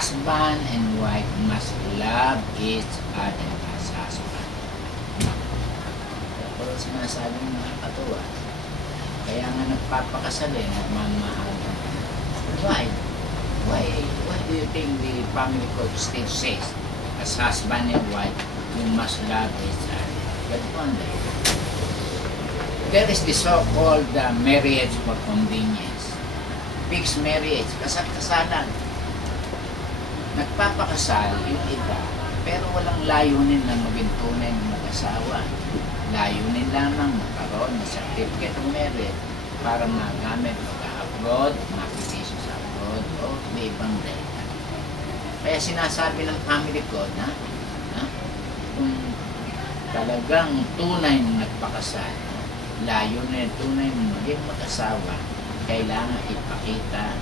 husband and wife must love each other as husband. Pero sinasabi ng mga katuwa, kaya nga nagpapakasal nagmamahal. Why? Why do you think the family code still says, as husband and wife, you must love each other? But wonder, there is the so-called marriage for convenience. Fixed marriage, kasal-kasalan. Nagpapakasal yung iba, pero walang layunin na maging tunay ng mag-asawa. Layunin lamang magkaroon ng certificate of marriage para magamit pag-abroad, makikisyo sa abroad, o may ibang dahilan. Kaya sinasabi ng family code na kung talagang tunay na nagpakasal, layunin tunay na maging mag-asawa, kailangan ipakita